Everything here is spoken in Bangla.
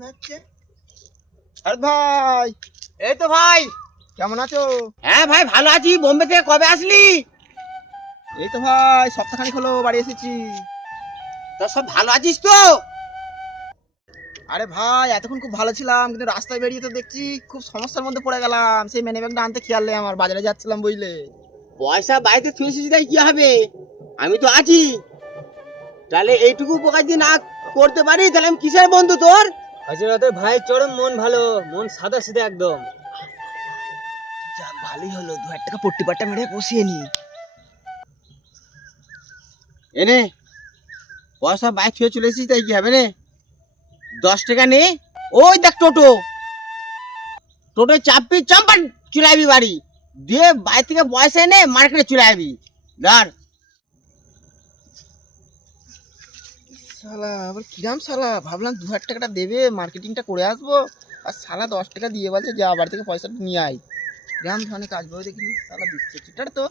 মনে হচ্ছে। আরে ভাই, এই তো ভাই। কেমন আছো? হ্যাঁ ভাই ভালো আছি। বোম্বে থেকে কবে আসলি? এই তো ভাই সপ্তাহখানেক হলো বাড়ি এসেছি। তা সব ভালো আছিস তো? আরে ভাই এতক্ষণ খুব ভালো ছিলাম, কিন্তু রাস্তায় বেরিয়ে তো দেখছি খুব সমস্যার মধ্যে পড়ে গেলাম। সেই মেনি ব্যাগটা আনতে খেয়াল নেই আমার, বাজারে যাচ্ছিলাম বুঝলে। পয়সা বাড়িতে থুয়ে এসেছিস, তাই কি হবে? আমি তো আছি। তাহলে এইটুকু উপকার যদি না করতে পারি তাহলে আমি কিসের বন্ধু তোর? হাজিরাতের ভাই চরম মন ভালো, মন সাদা সিধা একদম। যাক ভালোই হলো, 2,000 টাকা পট্টি পাট্টা মেরে বসিয়ে নি। এনে পয়সা বাইক থুয়ে চলে এসেছিস, তাই কি হবে রে? 10 টাকা নে। ওই দেখ টোটো, টোটোয় চাপবি, চাম্পান চলে আসবি বাড়ি। দিয়ে বাড়ি থেকে পয়সা এনে মার্কেটে চলে আসবি। ধর। শালা আবার কিরাম শালা, ভাবলাম 2,000 টাকাটা দেবে মার্কেটিংটা করে আসবো, আর শালা 10 টাকা দিয়ে বলছে যা বাড়ি থেকে পয়সাটা নিয়ে আয়। কিরাম ধরনের কাজ বলে দেখিনি শালা, দিচ্ছে চিটার তো।